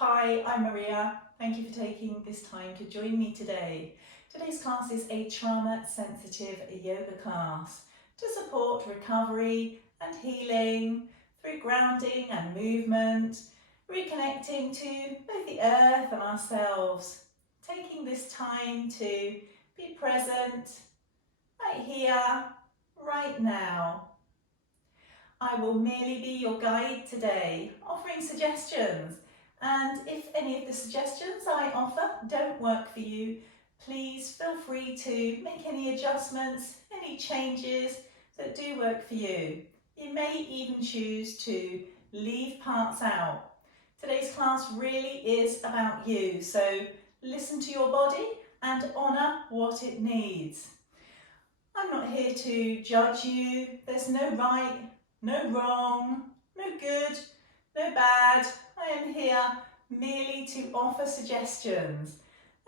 Hi, I'm Maria. Thank you for taking this time to join me today. Today's class is a trauma-sensitive yoga class to support recovery and healing through grounding and movement, reconnecting to both the earth and ourselves, taking this time to be present right here, right now. I will merely be your guide today, offering suggestions. And if any of the suggestions I offer don't work for you, please feel free to make any adjustments, any changes that do work for you. You may even choose to leave parts out. Today's class really is about you, so listen to your body and honour what it needs. I'm not here to judge you. There's no right, no wrong, no good, no bad. I am here merely to offer suggestions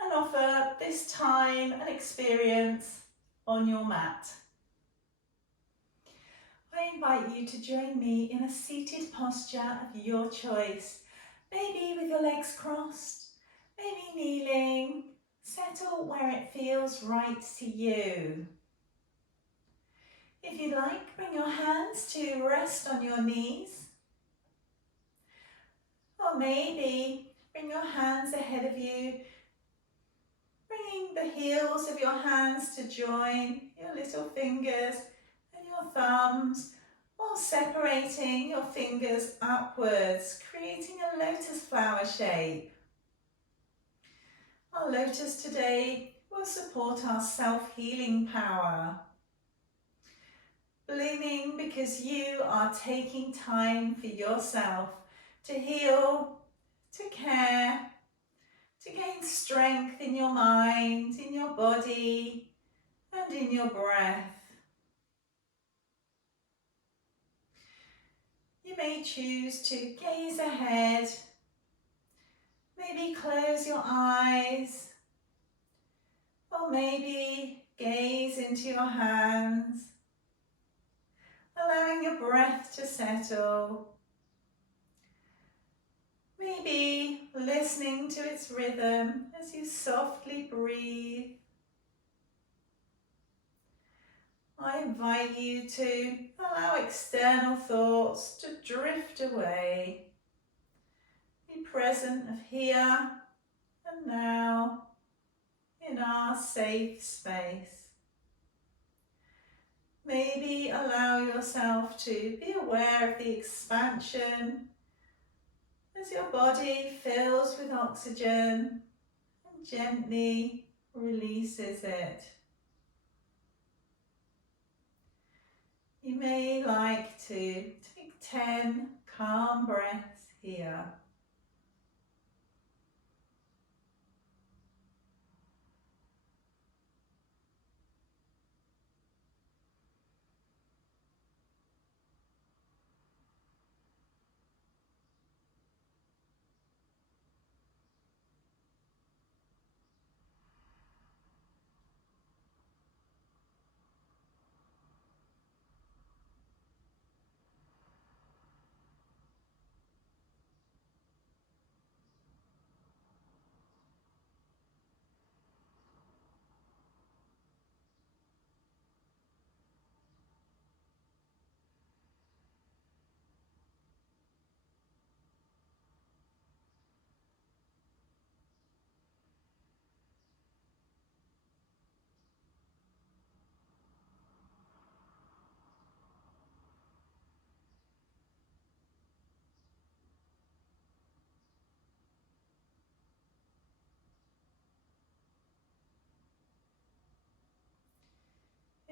and offer this time and experience on your mat. I invite you to join me in a seated posture of your choice, maybe with your legs crossed, maybe kneeling. Settle where it feels right to you. If you'd like, bring your hands to rest on your knees. Or maybe bring your hands ahead of you, bringing the heels of your hands to join your little fingers and your thumbs, or separating your fingers upwards, creating a lotus flower shape. Our lotus today will support our self-healing power. Blooming because you are taking time for yourself to heal, to care, to gain strength in your mind, in your body, and in your breath. You may choose to gaze ahead, maybe close your eyes, or maybe gaze into your hands, allowing your breath to settle. Maybe listening to its rhythm as you softly breathe. I invite you to allow external thoughts to drift away. Be present of here and now in our safe space. Maybe allow yourself to be aware of the expansion as your body fills with oxygen and gently releases it. You may like to take 10 calm breaths here.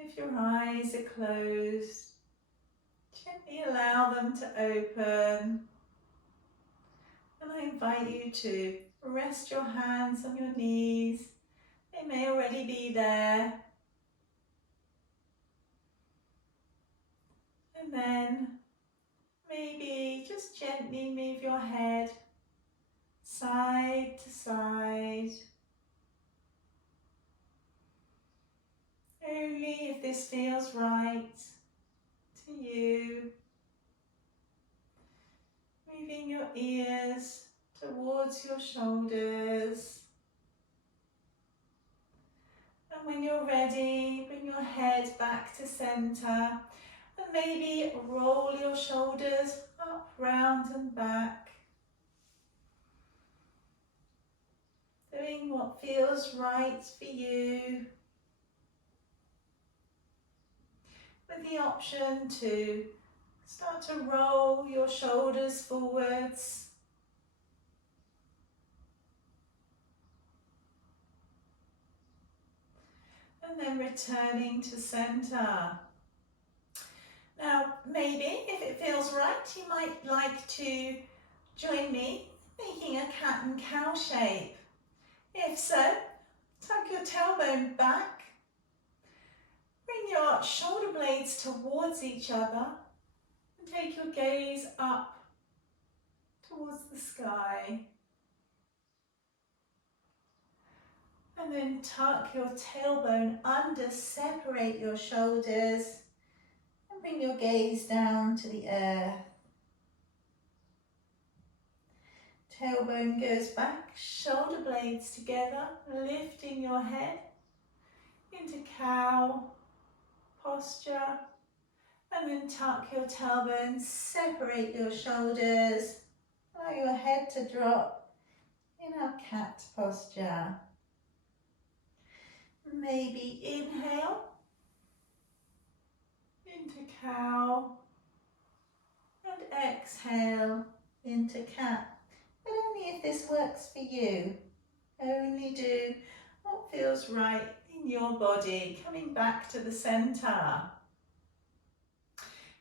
If your eyes are closed, gently allow them to open. And I invite you to rest your hands on your knees. They may already be there. And then maybe just gently move your head side to side. Only if this feels right to you. Moving your ears towards your shoulders. And when you're ready, bring your head back to centre and maybe roll your shoulders up, round and back. Doing what feels right for you. With the option to start to roll your shoulders forwards. And then returning to centre. Now, maybe if it feels right, you might like to join me making a cat and cow shape. If so, tuck your tailbone back. Bring your shoulder blades towards each other and take your gaze up towards the sky. And then tuck your tailbone under, separate your shoulders and bring your gaze down to the earth. Tailbone goes back, shoulder blades together, lifting your head into cow posture. And then tuck your tailbone, separate your shoulders, allow your head to drop in our cat posture. Maybe inhale into cow and exhale into cat. But only if this works for you. Only do what feels right in your body, coming back to the centre.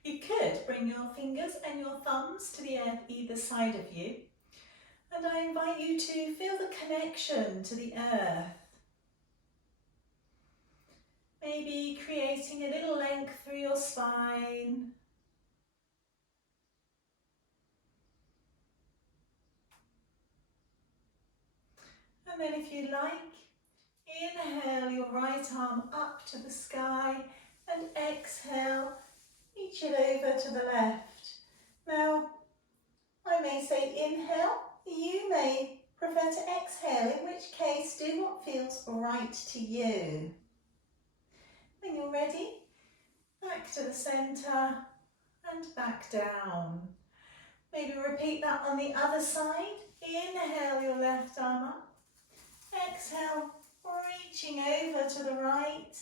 You could bring your fingers and your thumbs to the earth either side of you, and I invite you to feel the connection to the earth. Maybe creating a little length through your spine. And then if you like, inhale your right arm up to the sky and exhale, reach it over to the left. Now, I may say inhale, you may prefer to exhale, in which case do what feels right to you. When you're ready, back to the centre and back down. Maybe repeat that on the other side. Inhale your left arm up. Exhale, reaching over to the right.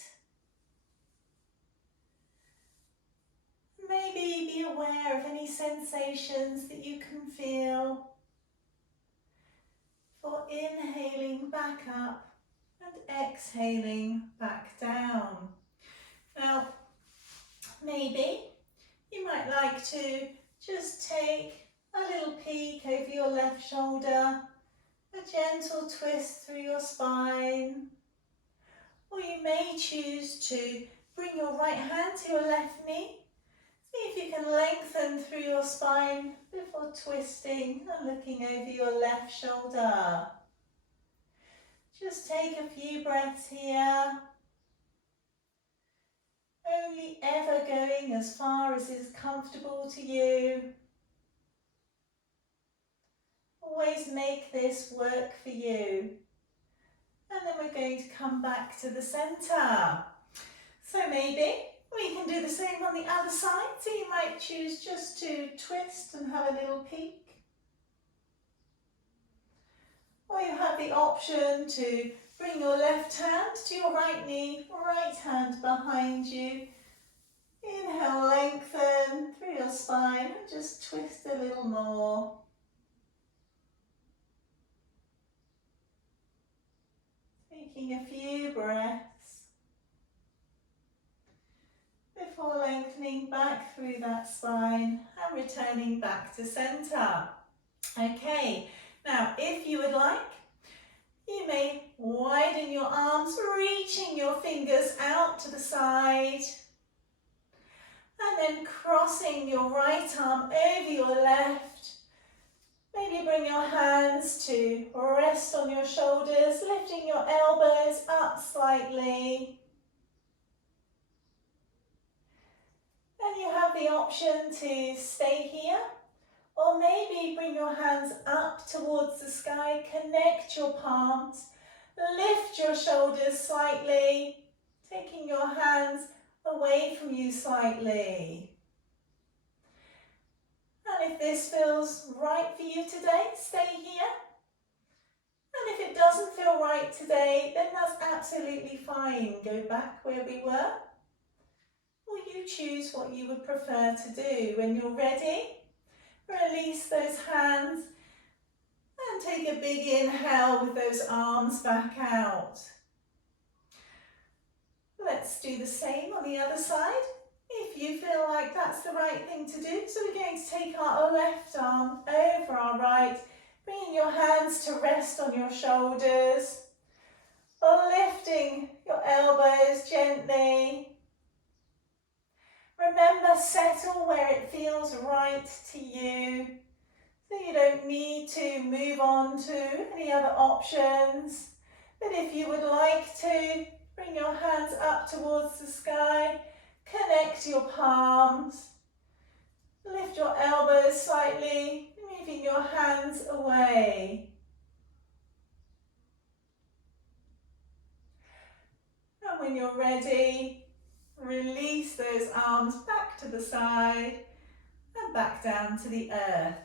Maybe be aware of any sensations that you can feel. For inhaling back up and exhaling back down. Now, maybe you might like to just take a little peek over your left shoulder, a gentle twist through your spine, or you may choose to bring your right hand to your left knee. See if you can lengthen through your spine before twisting and looking over your left shoulder. Just take a few breaths here. Only ever going as far as is comfortable to you. Always make this work for you. And then we're going to come back to the centre. So maybe we can do the same on the other side. So you might choose just to twist and have a little peek. Or you have the option to bring your left hand to your right knee, right hand behind you. Inhale, lengthen through your spine and just twist a little more. Taking a few breaths before lengthening back through that spine and returning back to centre. Okay, now if you would like, you may widen your arms, reaching your fingers out to the side. And then crossing your right arm over your left. Maybe bring your hands to rest on your shoulders, lifting your elbows up slightly. Then you have the option to stay here, Or maybe bring your hands up towards the sky, connect your palms, lift your shoulders slightly, taking your hands away from you slightly. And if this feels right for you today, stay here. And if it doesn't feel right today, then that's absolutely fine. Go back where we were. Or you choose what you would prefer to do. When you're ready, release those hands and take a big inhale with those arms back out. Let's do the same on the other side, if you feel like that's the right thing to do. So we're going to take our left arm over our right, bringing your hands to rest on your shoulders, or lifting your elbows gently. Remember, settle where it feels right to you, so you don't need to move on to any other options. But if you would like to, bring your hands up towards the sky, connect your palms, lift your elbows slightly, moving your hands away. And when you're ready, release those arms back to the side and back down to the earth.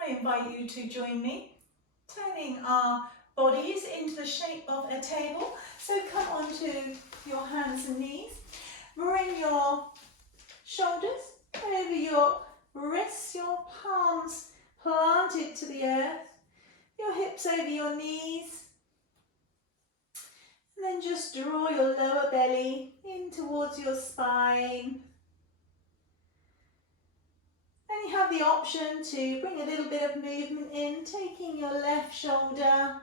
I invite you to join me, turning our bodies into the shape of a table. So come onto your hands and knees. Bring your shoulders over your wrists, your palms planted to the earth, your hips over your knees. And then just draw your lower belly in towards your spine. And you have the option to bring a little bit of movement in, taking your left shoulder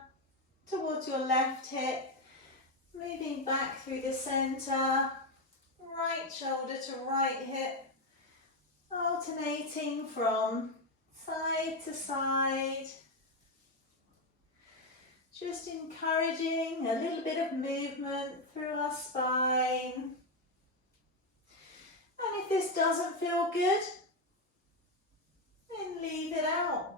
towards your left hip, moving back through the centre, right shoulder to right hip, alternating from side to side. Just encouraging a little bit of movement through our spine. And if this doesn't feel good, then leave it out.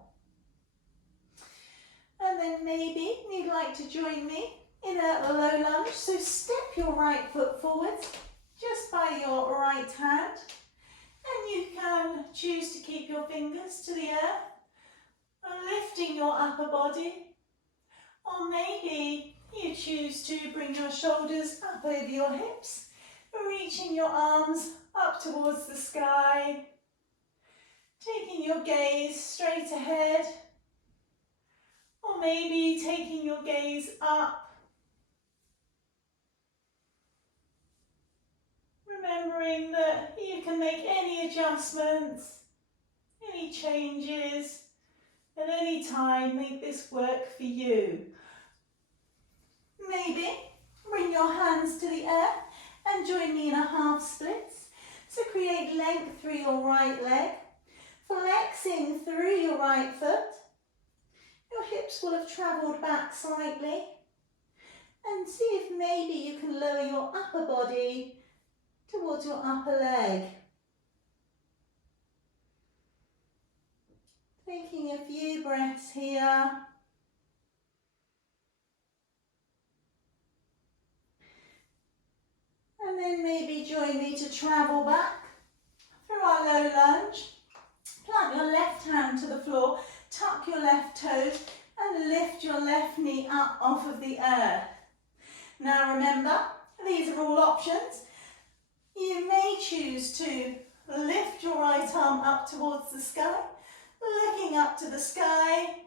And then maybe you'd like to join me in a low lunge. So step your right foot forwards just by your right hand. And you can choose to keep your fingers to the earth, lifting your upper body. Or maybe you choose to bring your shoulders up over your hips, reaching your arms up towards the sky, taking your gaze straight ahead, or maybe taking your gaze up, remembering that you can make any adjustments, any changes at any time. Make this work for you. Maybe bring your hands to the earth and join me in a half splits. So create length through your right leg, flexing through your right foot. Your hips will have travelled back slightly. And see if maybe you can lower your upper body towards your upper leg. Taking a few breaths here. And then maybe join me to travel back through our low lunge. Plant your left hand to the floor, tuck your left toes and lift your left knee up off of the earth. Now remember, these are all options. You may choose to lift your right arm up towards the sky, looking up to the sky.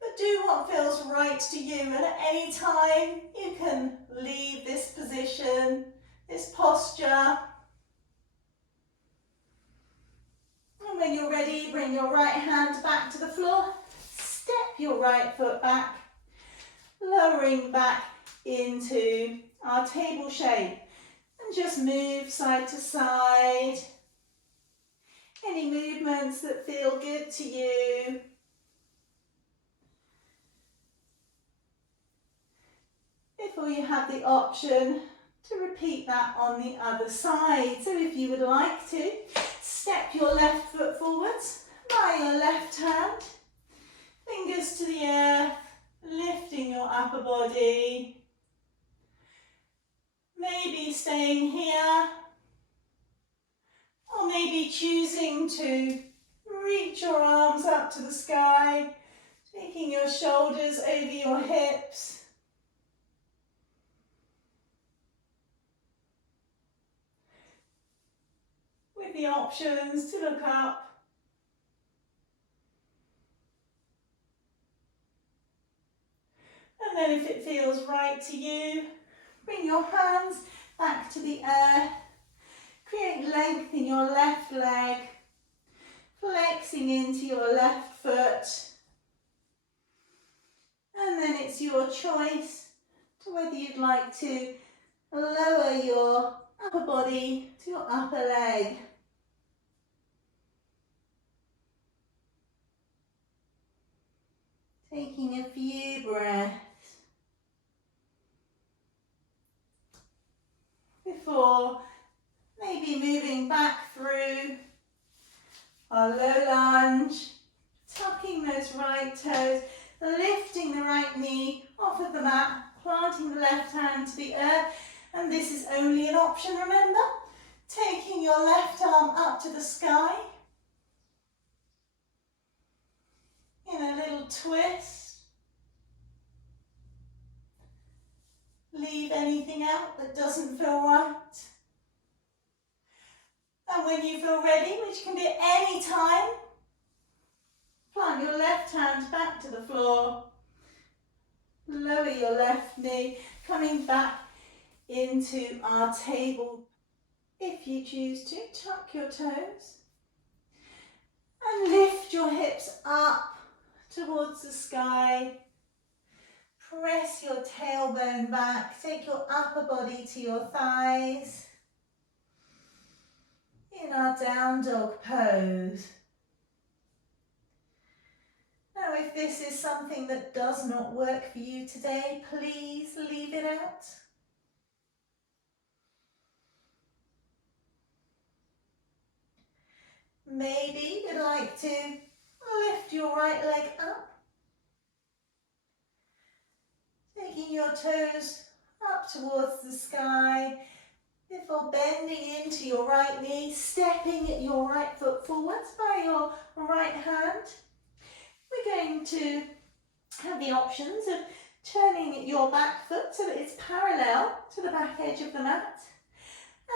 But do what feels right to you, and at any time you can leave this position, this posture. And when you're ready, bring your right hand back to the floor, step your right foot back, lowering back into our table shape, and just move side to side. Any movements that feel good to you. Or you have the option to repeat that on the other side. So if you would like to, step your left foot forwards by your left hand, fingers to the earth, lifting your upper body. Maybe staying here, or maybe choosing to reach your arms up to the sky, taking your shoulders over your hips. With the options to look up. And then if it feels right to you, bring your hands back to the earth. Create length in your left leg, flexing into your left foot. And then it's your choice to whether you'd like to lower your upper body to your upper leg. Taking a few breaths before maybe moving back through our low lunge, tucking those right toes, lifting the right knee off of the mat, planting the left hand to the earth, and this is only an option, remember? Taking your left arm up to the sky in a little twist. Leave anything out that doesn't feel right. And when you feel ready, which can be at any time, plant your left hand back to the floor. Lower your left knee, coming back into our table. If you choose to, tuck your toes and lift your hips up towards the sky. Press your tailbone back, take your upper body to your thighs. In our down dog pose. Now if this is something that does not work for you today, please leave it out. Maybe you'd like to lift your right leg up, taking your toes up towards the sky before bending into your right knee, stepping your right foot forwards by your right hand. We're going to have the options of turning your back foot so that it's parallel to the back edge of the mat,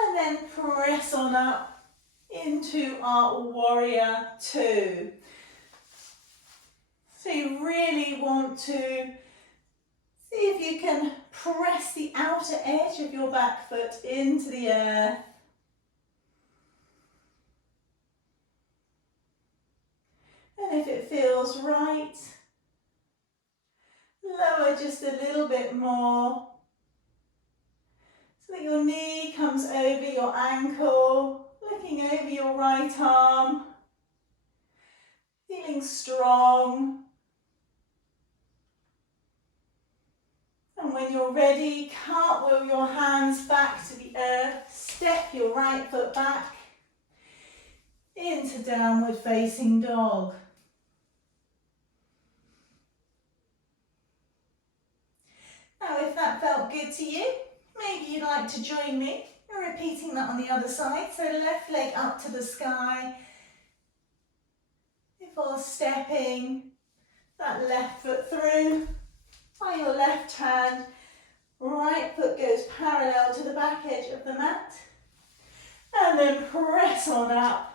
and then press on up into our warrior two. So you really want to see if you can press the outer edge of your back foot into the earth. And if it feels right, lower just a little bit more so that your knee comes over your ankle, looking over your right arm, feeling strong. And when you're ready, cartwheel your hands back to the earth, step your right foot back into downward facing dog. Now if that felt good to you, maybe you'd like to join me in repeating that on the other side. So left leg up to the sky before stepping that left foot through. By your left hand, right foot goes parallel to the back edge of the mat, and then press on up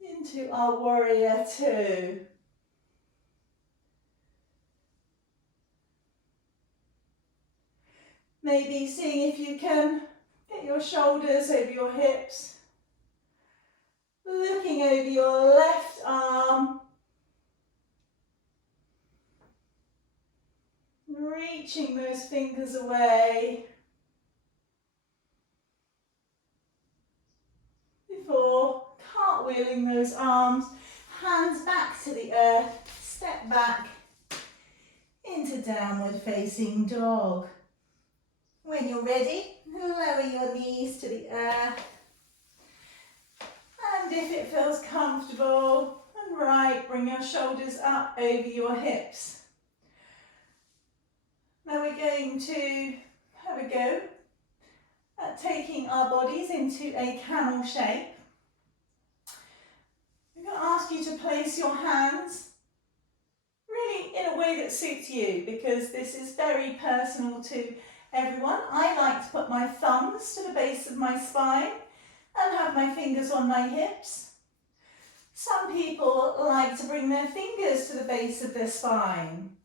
into our warrior two. Maybe seeing if you can get your shoulders over your hips, looking over your left arm, reaching those fingers away before cartwheeling those arms, hands back to the earth, step back into downward facing dog. When you're ready, lower your knees to the earth. And if it feels comfortable and right, bring your shoulders up over your hips. Now we're going to have a go at taking our bodies into a camel shape. I'm going to ask you to place your hands really in a way that suits you, because this is very personal to everyone. I like to put my thumbs to the base of my spine and have my fingers on my hips. Some people like to bring their fingers to the base of their spine.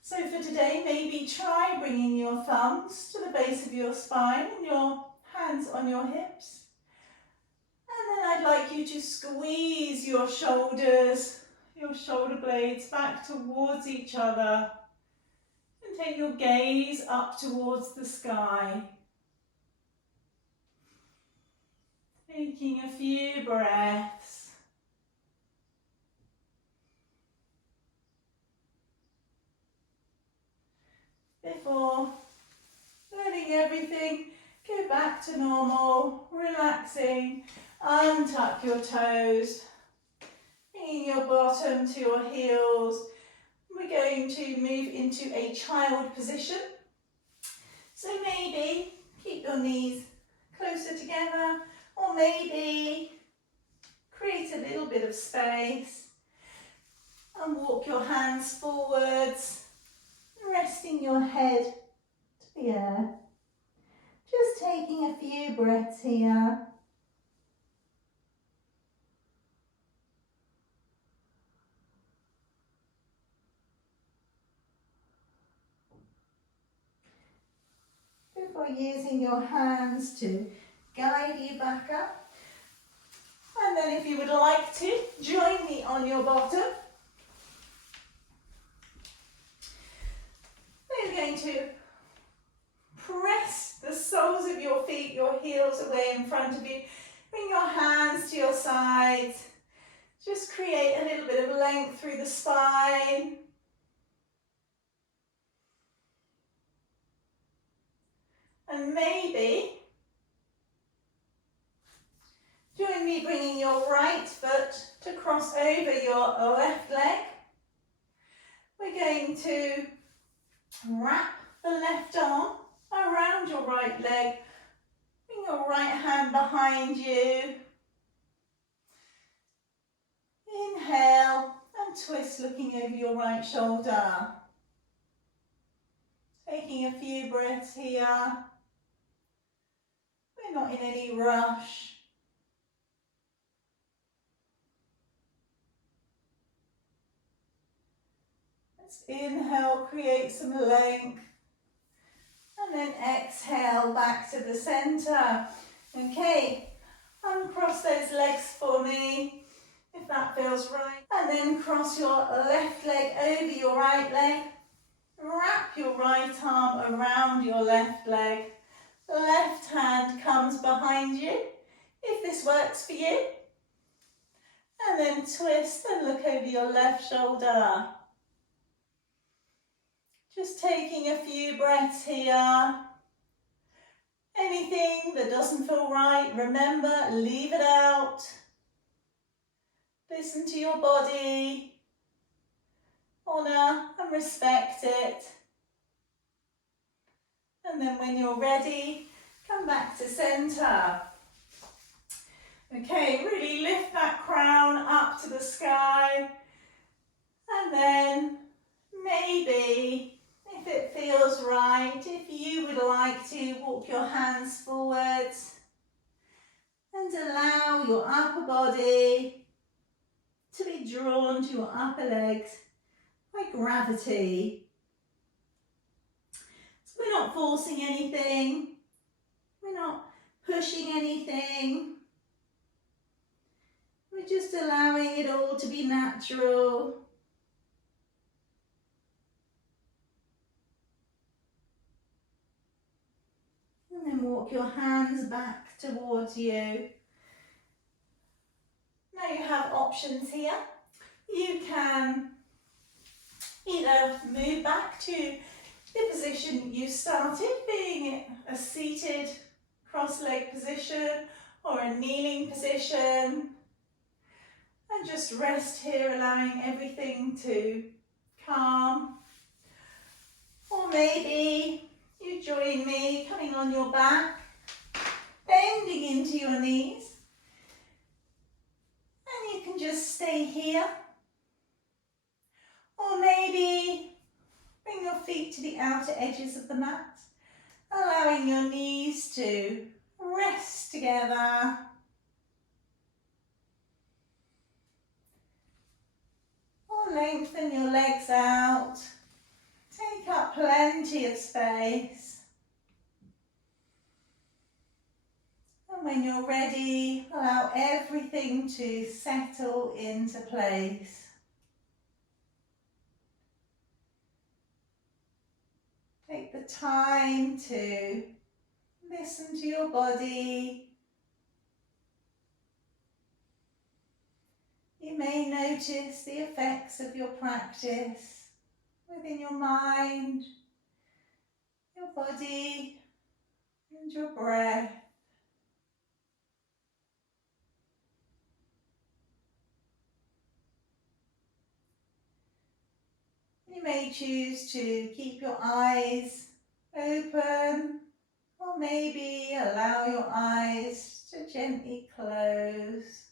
So for today, maybe try bringing your thumbs to the base of your spine and your hands on your hips. And then I'd like you to squeeze your shoulders, your shoulder blades back towards each other, and take your gaze up towards the sky. Taking a few breaths. Before letting everything go back to normal, relaxing, untuck your toes, bringing your bottom to your heels. We're going to move into a child position. So maybe keep your knees closer together, or maybe create a little bit of space and walk your hands forwards, resting your head to the earth. Just taking a few breaths here. Before using your hands to guide you back up. And then if you would like to, join me on your bottom. Then you're going to press the soles of your feet, your heels away in front of you. Bring your hands to your sides. Just create a little bit of length through the spine. And maybe join me bringing your right foot to cross over your left leg. We're going to wrap the left arm around your right leg. Bring your right hand behind you. Inhale and twist, looking over your right shoulder. Taking a few breaths here. We're not in any rush. Let's inhale, create some length. And then exhale back to the center. Okay, uncross those legs for me, if that feels right. And then cross your left leg over your right leg. Wrap your right arm around your left leg. The left hand comes behind you, if this works for you. And then twist and look over your left shoulder. Just taking a few breaths here. Anything that doesn't feel right, remember, leave it out. Listen to your body. Honour and respect it. And then when you're ready, come back to centre. Okay, really lift that crown up to the sky. And then maybe, if it feels right, if you would like to walk your hands forwards and allow your upper body to be drawn to your upper legs by gravity. So we're not forcing anything, we're not pushing anything, we're just allowing it all to be natural. And then walk your hands back towards you. Now you have options here. You can either move back to the position you started, being a seated cross-leg position or a kneeling position. And just rest here, allowing everything to calm. Or maybe you join me coming on your back, bending into your knees. And you can just stay here. Or maybe bring your feet to the outer edges of the mat, allowing your knees to rest together. Or lengthen your legs out. Take up plenty of space. And when you're ready, allow everything to settle into place. Take the time to listen to your body. You may notice the effects of your practice within your mind, your body, and your breath. You may choose to keep your eyes open, or maybe allow your eyes to gently close.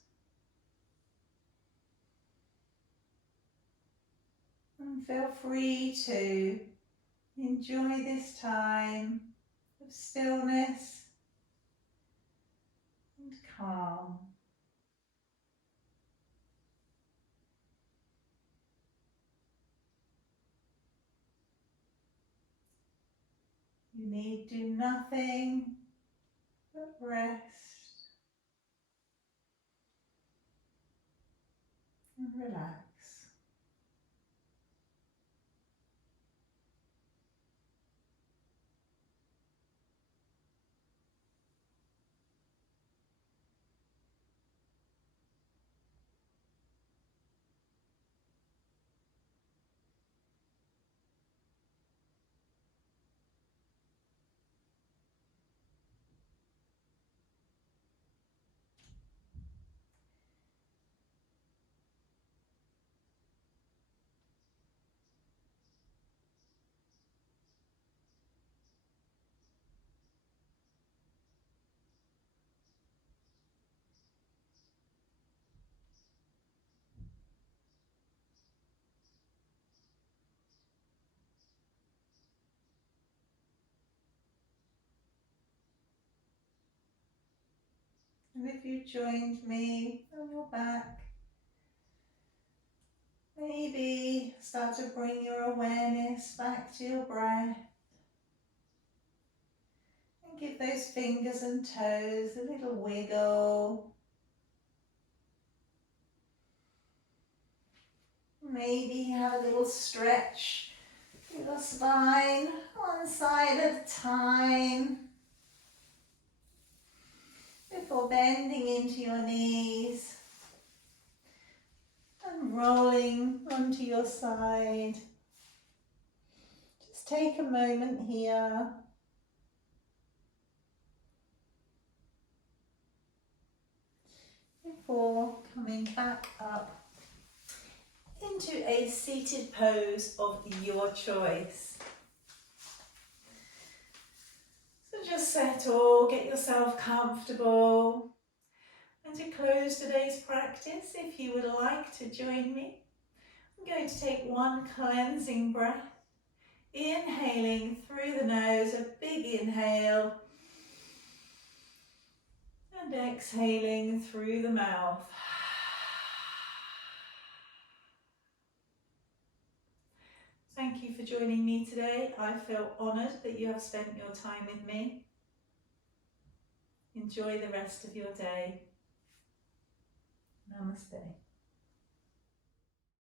And feel free to enjoy this time of stillness and calm. You need do nothing but rest and relax. And if you joined me on your back, maybe start to bring your awareness back to your breath. And give those fingers and toes a little wiggle. Maybe have a little stretch through your spine, one side at a time. Before bending into your knees and rolling onto your side. Just take a moment here. Before coming back up into a seated pose of your choice. So just settle, get yourself comfortable. And to close today's practice, if you would like to join me, I'm going to take one cleansing breath, inhaling through the nose, a big inhale, and exhaling through the mouth. Thank you for joining me today. I feel honoured that you have spent your time with me. Enjoy the rest of your day. Namaste.